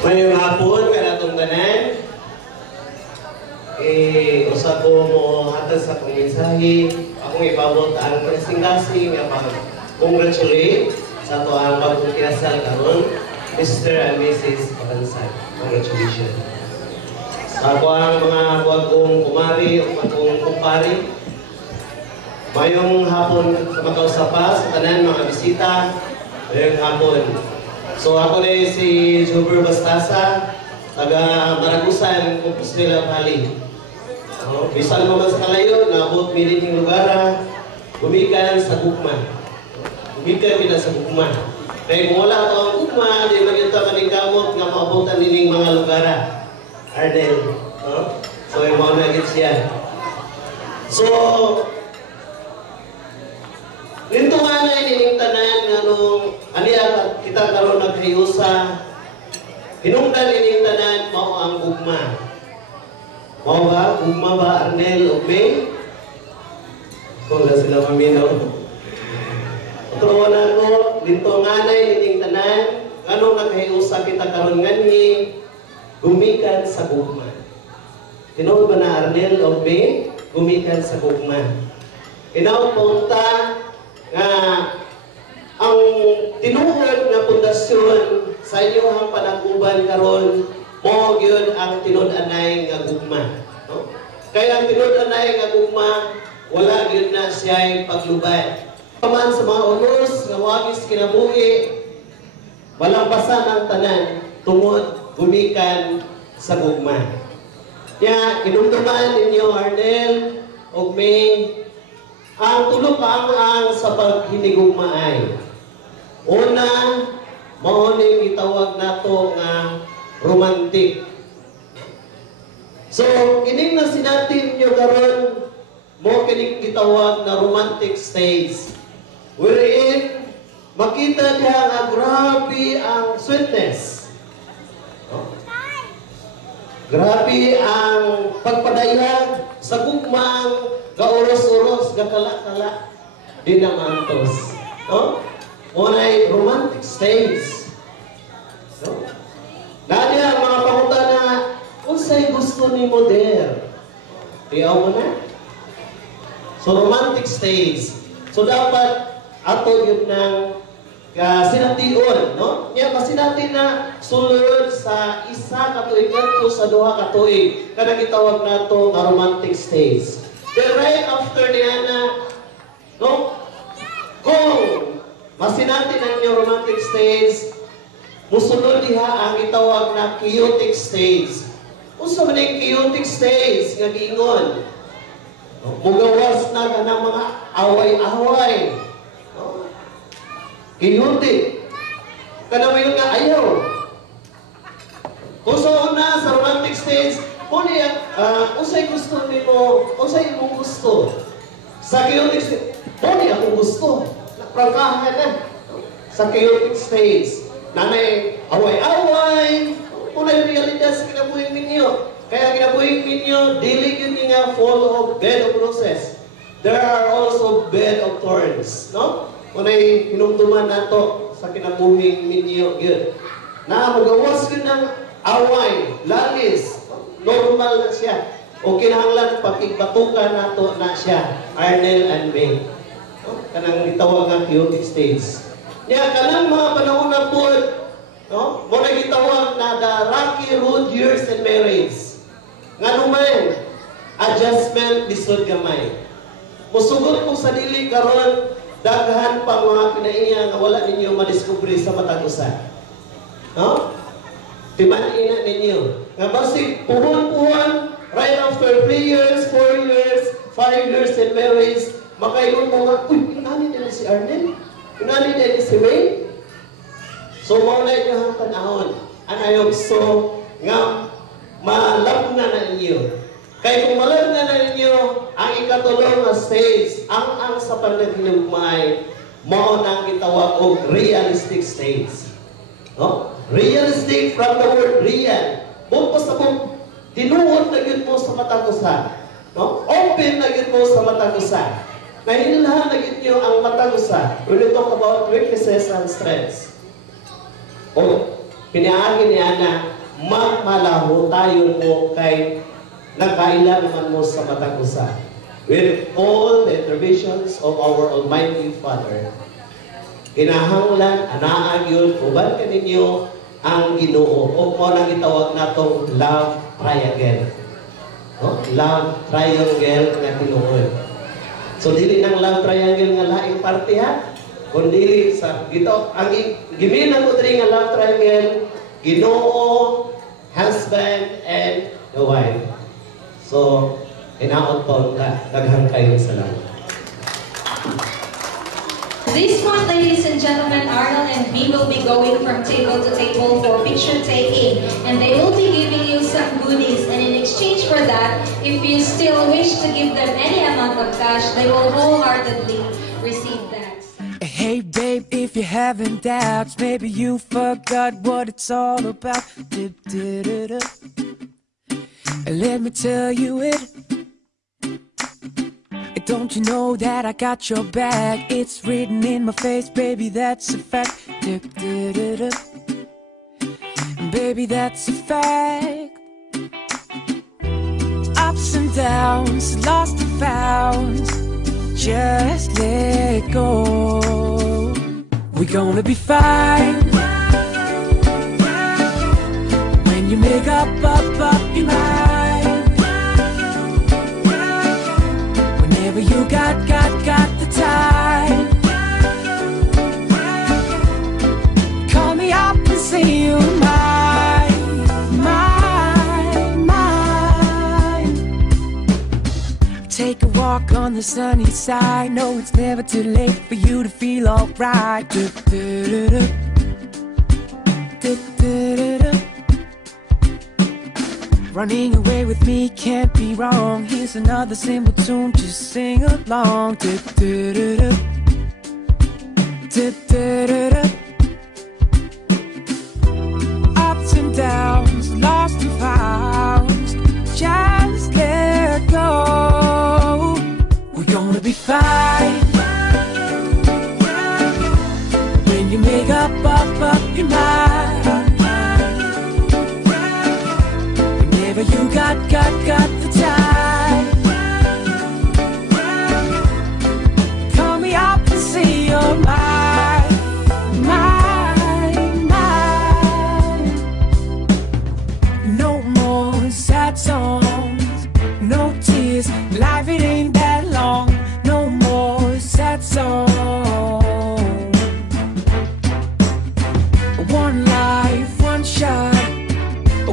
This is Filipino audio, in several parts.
Mayong hapon, kanatong tanan. Usa ko mo hatag sa akong mensahe. Akong ipabot ang kasing-kasing congratulate sa ato ang bagong kinasal karon, Mr. and Mrs. Pakansay. Congratulations. Ako ang mga bagong kumari o bagong kumpari. Mayong hapon sa makausapa sa tanan mga bisita. Mayong hapon. So ako rin si Juber Bastasa, taga Maragusan, Compostela Valley. Bisan mo man sa kalayo, naabot miling lugar, gumikan sa Gugma. Gumikan kita sa Gugma. Kaya kung wala ito ang Gugma, di magkita maningkamot nga maabutan nining mga lugar. Arnel. So yung mga nagit siya. So, nito nga na inining tanan nga nung aniya kita karon naghiusa. Hinungdan ining tanan mao ang Gugma. Mao ba? Gugma ba Arnel o May? Kung na sila maminaw. Tuwa na ko, dito nga na ining tanan, anong naghiusa kita karon nganhi gumikan sa Gugma. Tinuod ba na Arnel o May? Gumikan sa Gugma. Inaw punta nga ang tinuod na pundasyon sa inyong panaguban karon mo gyud ang tinud-anay nga Gugma, no? Kaya ang tinud-anay nga Gugma wala gyud na siya paglubad. Paman sa mga unos nga wagis kinabuhi malampasan ang tanan tungod gumikan sa Gugma. Kaya kinumduman ninyo Arnel og May ang tulo kaang sa paghinigugmaay. Una, mao ning gitawag nato nga romantic. So, kining na sinatin nyo karon mo kining gitawag na romantic stage. Wherein makita niya nga grabe ang sweetness. Grabe ang pagpadayag sa gugmang gauros-uros, gakala-kala, dinamantos. No? Muna'y romantic stage. No? Dahil ang mga pangutan na, unsay gusto ni Moder? Tiyaw mo na? So, romantic stage. So, dapat ato yun ng sinatiun, no? Kaya kasi natin na sulod sa isa katuig nato sa duha katuig. Kada gitawag nato nga romantic stage. Then right after niya na, no? Kung masinatin ang inyong romantic stage, musunod diha ang itawag na chaotic stage. Unsa man ang chaotic stage nga giingon? No? Mugawas na ka ng mga away-away. No? Chaotic. Kana mo nga ayaw. Kung sa una sa romantic stage, unsay gusto nimo, unsay imong gusto. Sa chaotic stage, akong gusto. Naprangkahan na. Sa chaotic stage, nanay away-away, unay realidad sa kinabuhing ninyo. Kaya kinabuhing ninyo, dili yun nga full of bed of roses. There are also bed of thorns. No? Unay hinumduman nato sa kinabuhing ninyo yun. Na magawas yun ng away, lalis, normal na siya. O kinahanglan pakigbatukan nato na siya, Arnel and May. No? Kanang itawag nga chaotic stage. Niya, kanang mga panahon na po, no? Muna gitawag na the rocky road years in marriage. Nga naman, adjustment lisod gamay. Musugod po sa dili karon daghan pa mga kinaiya nga wala ninyo madiskubre sa matag usa. No? Timan-ina ninyo. Nga basig puhon-puhon, right after 3 years, 4 years, 5 years in marriage, makayon mo nga, uy, inani din si Arnel? Inani din si May? So, maulay nyo ang tanahon. Anayo gusto nga malabungan na ninyo. Kaya kung malabungan na ninyo, ang ikatulong na stage, ang sa panaghinugmay, mao nang gitawag og realistic stage. No? Realistic from the word real. Bukos na kung tinuod na yun mo sa matang usa. No? Open na yun mo sa matang usa. Nahinilhan na yun nyo ang matang usa. When we talk about weaknesses and strengths. O, pinaagi niya na magmalaho tayo mo kay nakailan man mo sa matag usa. With all the interventions of our Almighty Father, kinahanglan, anaan yun, uban ka ninyo ang Ginoo. O mo nang itawag na itong love triangle. No? Love triangle nga tinuod. So, dili ng love triangle nga laing parte ha. Kundi sa dito, ang giminan ko diri nga love triangle, Ginoo, husband, and the wife. So, inaot po ka, daghang kayo salamat. This month, ladies and gentlemen, Arnold and B will be going from table to table for picture taking, and they will be giving you some goodies, and in exchange for that, if you still wish to give them any amount of cash, they will wholeheartedly receive that. Hey babe, if you're having doubts, maybe you forgot what it's all about. Let me tell you it. Don't you know that I got your back? It's written in my face, baby, that's a fact. Baby, that's a fact. Ups and downs, lost and found, just let it go. We're gonna be fine when you make up your mind. Whenever you got the time, call me up and say you're mine, mine, mine. Take a walk on the sunny side. No, it's never too late for you to feel alright. Running away with me can't be wrong. Here's another simple tune, just sing along. Ups and downs, lost and found, just let go. We're gonna be fine when you make up your mind. Whenever you got the time, call me up and say you're mine, mine, mine. No more sad songs, no tears, life it ain't that long. No more sad songs. One life, one shot,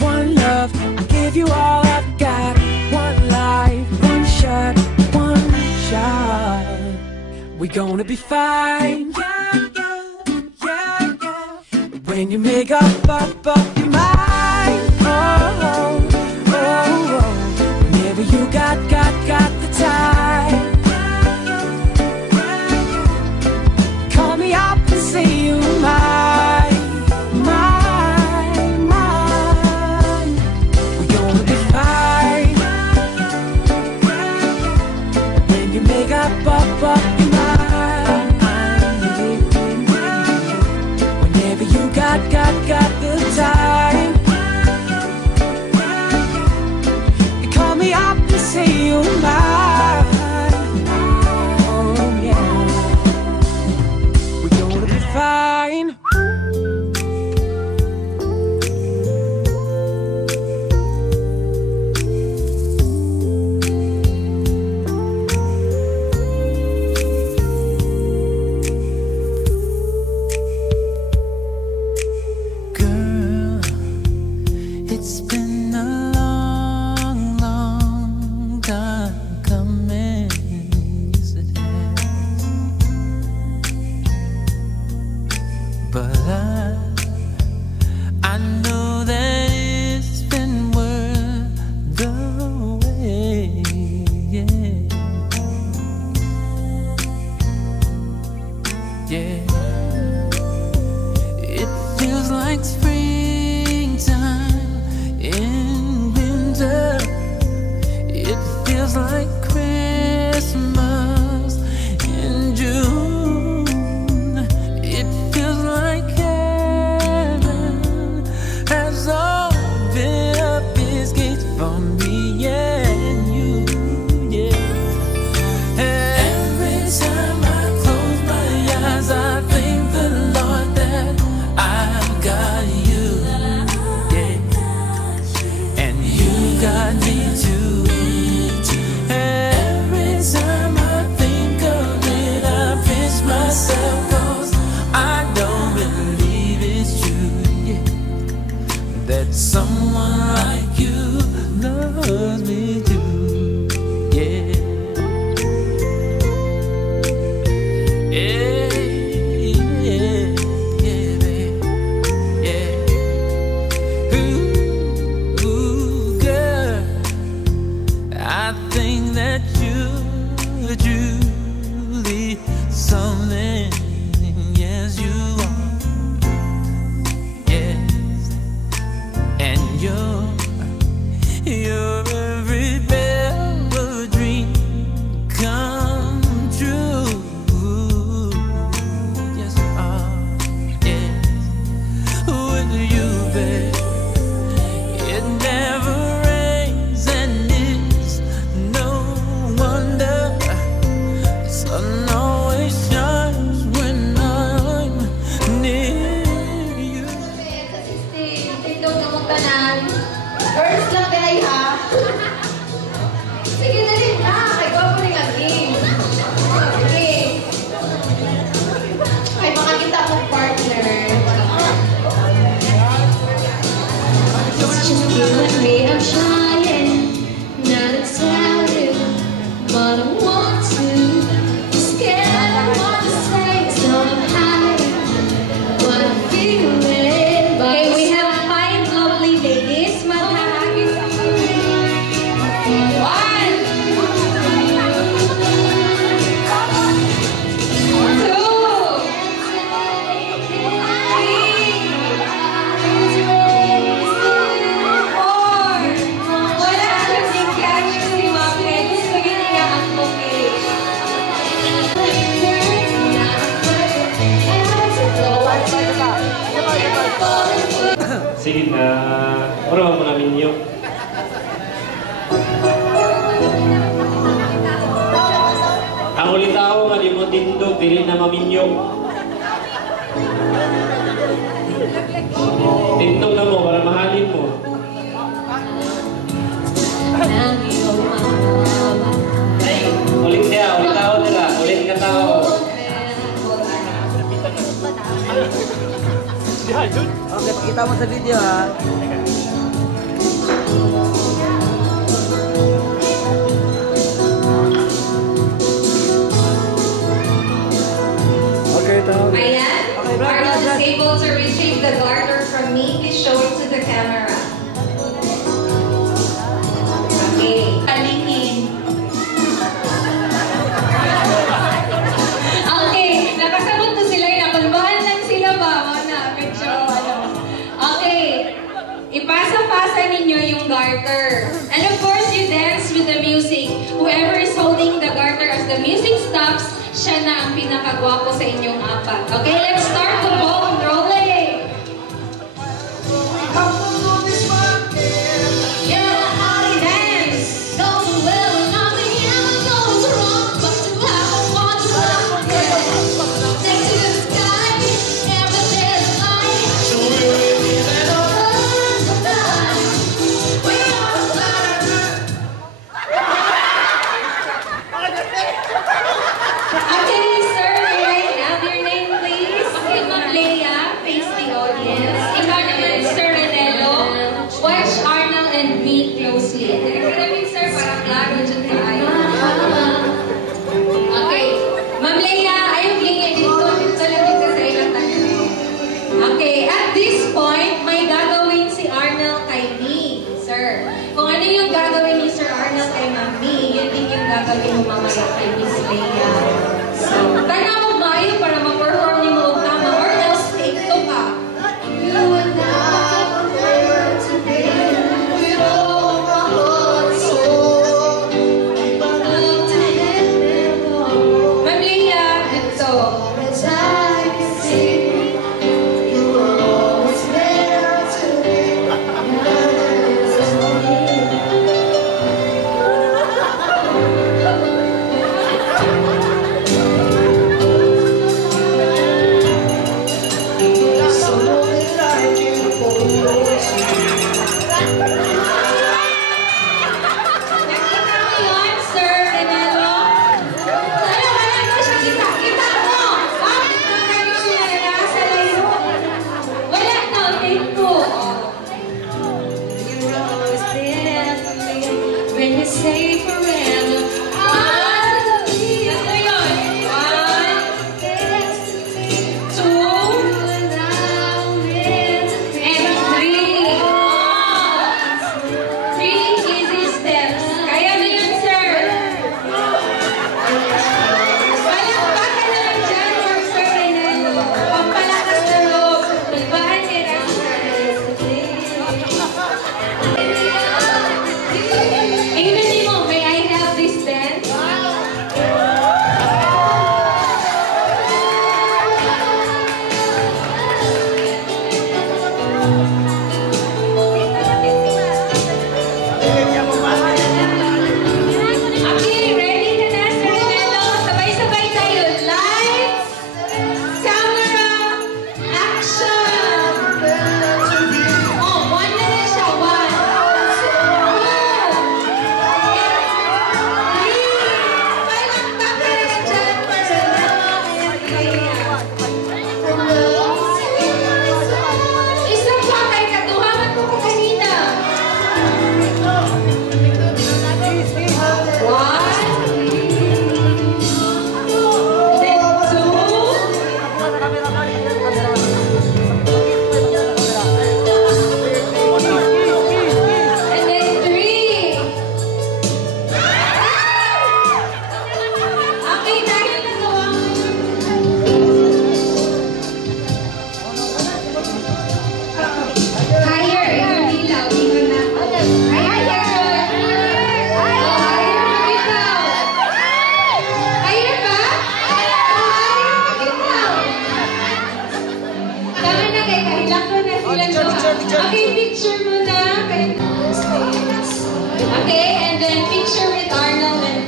one love. I give you all I've got. One life, one shot, one shot. We're gonna be fine. Yeah, yeah, yeah, yeah. When you make up your mind. Oh, oh, oh, oh. Whenever you got the time, call me up and say you're mine. Up your mind. Whenever you got the time, you call me up and say you're mine. Oh yeah, we're gonna be fine. that someone like you loves me too. Yeah. Yeah, yeah, yeah, babe. Yeah. Ooh, girl, I think that you're truly something. Yes, you are. Yes, and you're every bit of a dream come true. Yes, you are. Yes, with you, babe, it never rains, and it's no wonder the sun always shines when I'm near you. Sa 16, tingdong na mong tanan. Girls lang kaya ha. Sige na rin na. Kay ko po rin ang game. Sige. Ay, makakita mong partner. It's just you and me, I'm trying not to tell you, but I want to. Scared I want to say somehow what I'm feeling. Okay, we have 5 lovely ladies. Maghahagis ako. 1, 2, 3, 4. Sige na, orawan mo namin yun. Ang ulit tao nga di mo tindog, dili na maminyo. Tindog na mo para mahalin mo. Ay, ulit niya, ulit tao nila, ulit ka tao. Okay, pakita mo sa video ha. Okay, tao. Ayan. Arnold is able to retrieve the garter from me. Please show it to the camera. Okay. Palingin. Okay. Nakasabot to sila yun. Nakulbahan lang sila ba? Mana, medyo ano. Okay. Ipasa-pasa ninyo yung garter. And of course, you dance with the music. Whoever is holding the garter as the music stops, siya na ang pinakagwapo sa inyong apat. Okay, let's start the ball rolling. Yeah, how to dance. Goes well, nothing ever goes wrong. But to have fun to rock it. Take to the sky, never there's light. So we're living on the night. We are flying. Okay, sir, may I have your name, please? Okay, Ma'am Leia, face the audience. Ikaw naman, Sir Renelo. Watch Arnold and me closely. Direct-direct, sir, parang klaro dyan tayo. Okay, Ma'am Leia, ayong lingi dito. Dito lang dito sa ilang tanong. Okay, at this point, may gagawin si Arnold kay me, sir. Kung ano yung gagawin ni Sir Arnold kay Ma'am Me, yun din yung gagawin mo mamaya kay Miss Leia. So, tanaw mo ba yun para ma-perform ni mo tama or else take to ka? You and I were meant to be with all my heart and soul. But love to heaven, Ma'am Leia, ito. As I can see, you were always there to me. picture muna. Okay, and then picture with Arnold and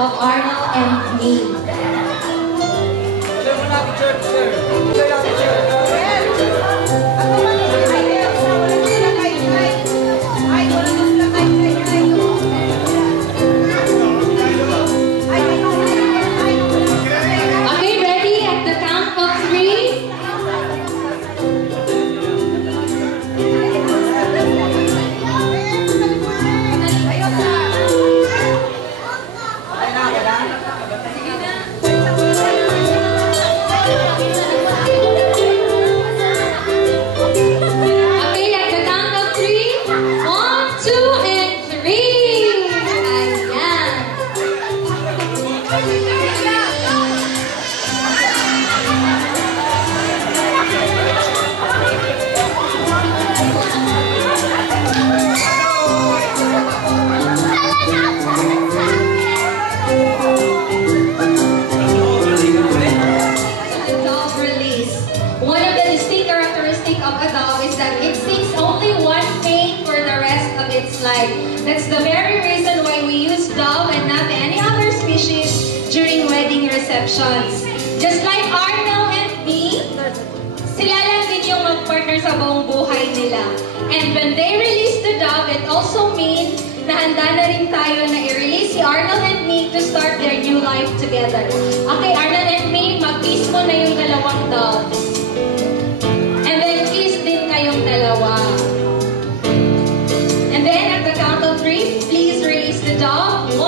of Arnold and me. Okay, ready at the count of 3. That's the very reason why we use dove and not any other species during wedding receptions. Just like Arnold and me, sila lang din yung mag-partner sa buong buhay nila. And when they release the dove, it also means na handa na rin tayo na i-release si Arnold and me to start their new life together. Okay, Arnold and me, mag-kiss mo na yung dalawang doves. And then kiss din kayong dalawa. And then at the count of 3, please release the dove. 1,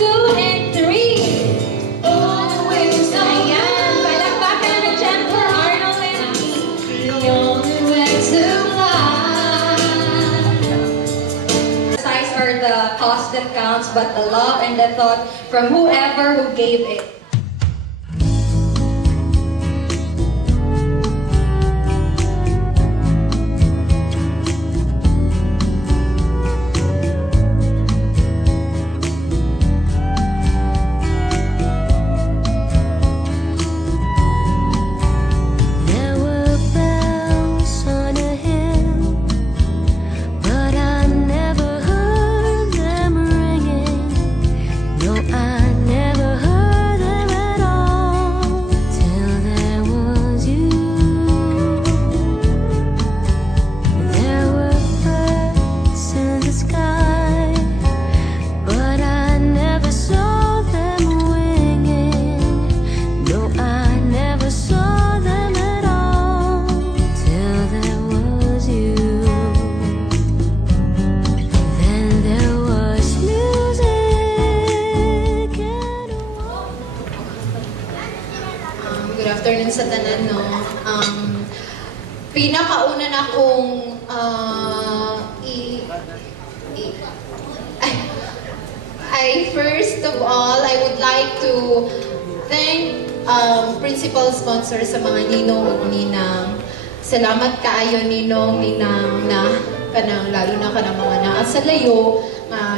2, and 3. Always ayan. Palakpakan na dyan for Arnold and me. The only way to fly. The size or the cost that counts, but the love and the thought from whoever who gave it. Sa tanan, no? Pinakauna na akong first of all, I would like to thank principal sponsor sa mga ninong ug ninang. Salamat kaayo ninong, ninang na kanang lalo na kanang mga naa sa layo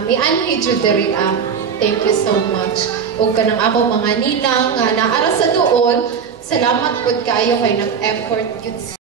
ni Annie Juderia. Thank you so much. Ug kanang ako mga ninang nga naara sa doon. Salamat po kayo kay nag-effort yun.